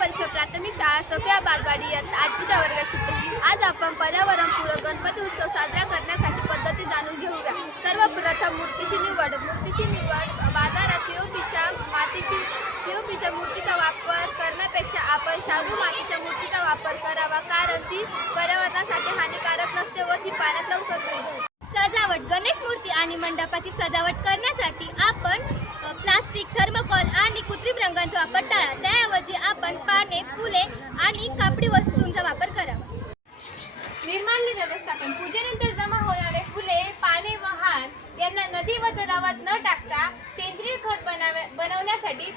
परिषद प्राथमिक शाळा सोफिया बागवाडी यात 8वीच्या वर्गात शिकते। आज आपण पर्यावरणपूरक गणपती उत्सव साजरा करण्यासाठी पद्धती जाणून घेऊया। सर्वप्रथम मूर्तीची निवड बाजारात पीओपीच्या मूर्तीचा वापर करण्यापेक्षा आपण शाडू मातीच्या मूर्तीचा वापर करावा, कारण ती पर्यावरणासाठी हानिकारक नसते व ती पाण्यात लवकर मिळते। सजावट गणेश मूर्ती आणि मंडपाची सजावट करण्यासाठी आपण प्लास्टिक, थर्मोकॉल आणि कृत्रिम रंगांचा वापर टाळा। त्याऐवजी आपण पाने, फुले आणि कापडी वस्तूंचा वापर करावा। निर्माल्य व्यवस्थापन पूजेनंतर जमा होणारे फुले, पाने व हार यांना नदी व तलावात न टाकता सेंद्रिय खत बनवण्यासाठी